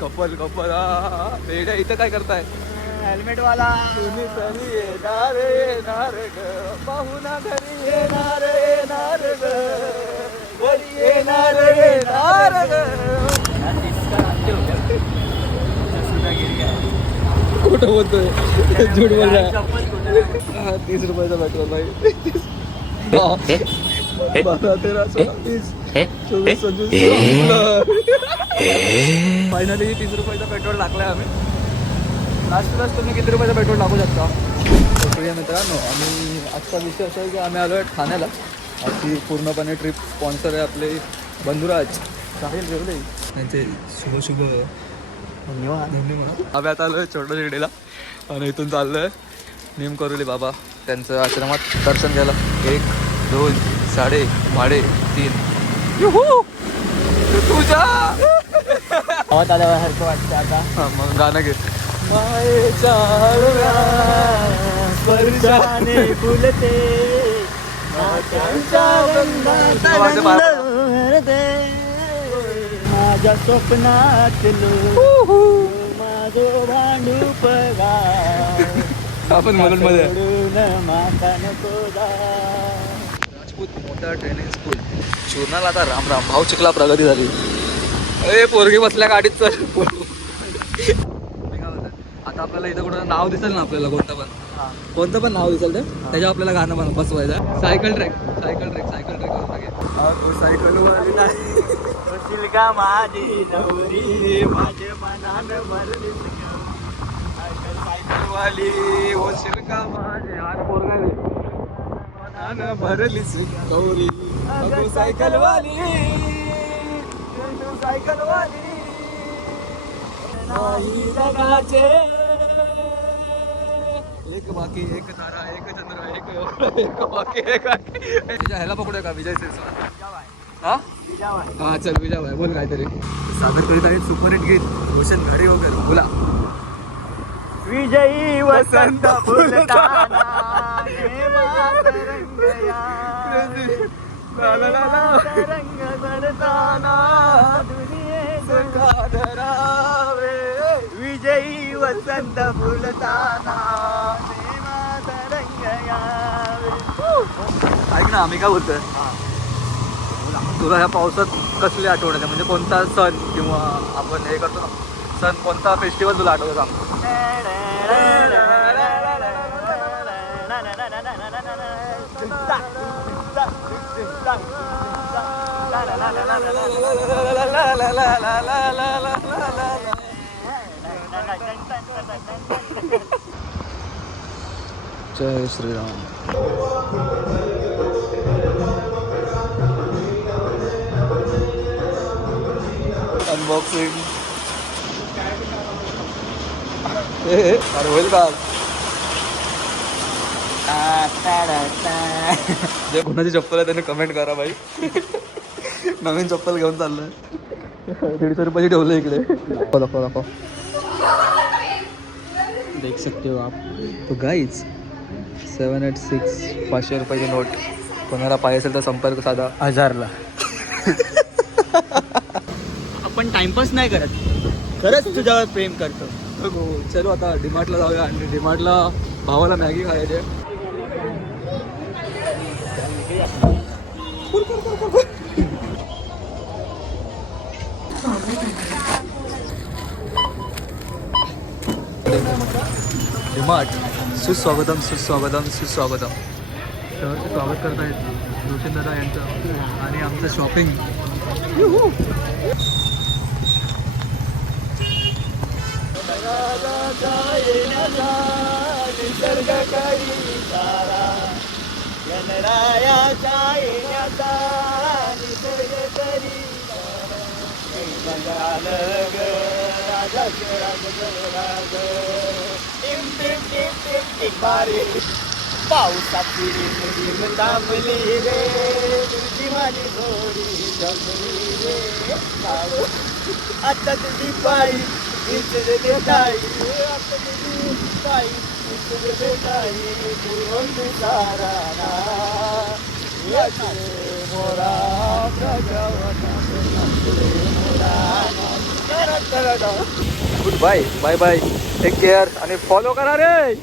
Couple couple बेड्या इथं काय करताय? हेल्मेट वाला तुम्ही तरी येणार ग पाहुणा घरी येणार ग घरी येणार ग. खोटं बोलतोय झूट बोल रहा है. 30 रुपयाचा पेट्रोल भाई. 12, 13, 16, 20, 24, 25. फायनली 30 रुपयाचा पेट्रोल टाकलाय आम्ही. लास्ट तुम्ही किती रुपयाचा पेट्रोल टाकू शकता? प्रिय मित्रांनो, आम्ही आजचा विषय असा आहे की आम्ही आलो आहे ठाण्याला. आजची पूर्णपणे ट्रिप स्पॉन्सर आहे आपले बंधुराज साहिल रेवले त्यांचे शुभ धन्यवाद. आम्ही आता आलो आहे छोट्या शिर्डीला आणि इथून चाललो आहे निमकरोली बाबा त्यांचं आश्रमात दर्शन घ्यायला. 1, 2, 3.5. तुझ्या आवाज आल्यासारखं वाटतं आता. हां मग गाणं घे. स्पर्शाने फुलते माझ्या स्वप्नात माझो भांडूप आपण म्हणून मध्ये माता नको राजपूत मोठा ट्रेनिंग स्कूल चूरणाला. आता राम राम भाऊ चिखला प्रगती झाली. अरे पोरगी बसल्या गाडीत चल. आता आपल्याला इथं कुठं नाव दिसेल ना आपल्याला कोणतं पण नाव दिसेल तर त्याच्यावर आपल्याला गाणं बसवायचं. सायकल ट्रॅक सायकल बसील का माझी नवरी माझ्या मनानं भरली वाली होशील का माझे हात पोरगाले मनानं भरलीस गौरी अगं सायकल वाली नाही जगाचे एक बाकी एक तारा एक चंद्र एक बाकी एक ह्याला पकडूया का विजय सिरसा? हा चल विजय भाई बोल काहीतरी. सादर करीत आहेत सुपरहिट गीत रोशन घरी वगैरे बोला. विजयी वसंत फुलताना हेमात रंगया रंग जडताना दुनियेत धरावे. विजयी वसंत फुलताना हेमात रंगया. ऐक ना आम्ही काय बोलतोय तुला ह्या पावसात कसली आठवण आहे? म्हणजे कोणता सण किंवा आपण हे करतो ना सण कोणता फेस्टिवल तुला आठवतं सांग. जय श्रीराम. अनबॉक्सिंग अरे होईल का? जे कोणाची चप्पल आहे त्याने कमेंट करा भाई. नवीन चप्पल घेऊन चाललोय. 150 रुपयाची ठेवलं इकडे. दाखव देख सकते हो आप. तो गाईज 786 500 रुपयाची नोट. कोणाला पाहिजे असेल तर संपर्क साधा 1000ला. आपण टाइमपास नाही करत, खरंच तुझ्यावर प्रेम करतो. चलो आता डीमार्टला जाऊया आणि डीमार्टला भावाला मॅगी खायचे. डीमार्ट सुस्वागतम. तर स्वागत करतायत रोशन दादा यांचं आणि आमचं शॉपिंग. पावसाची रिमझिम थांबली रे तुझी माझी थोडी जमली रे. आता तुझी पायी विसरले ताई, आता तुझी पायी विसरले ताई. पूर्ण सारा मोरा प्रजवना मोरा good bye bye bye take care आणि फॉलो करा रे.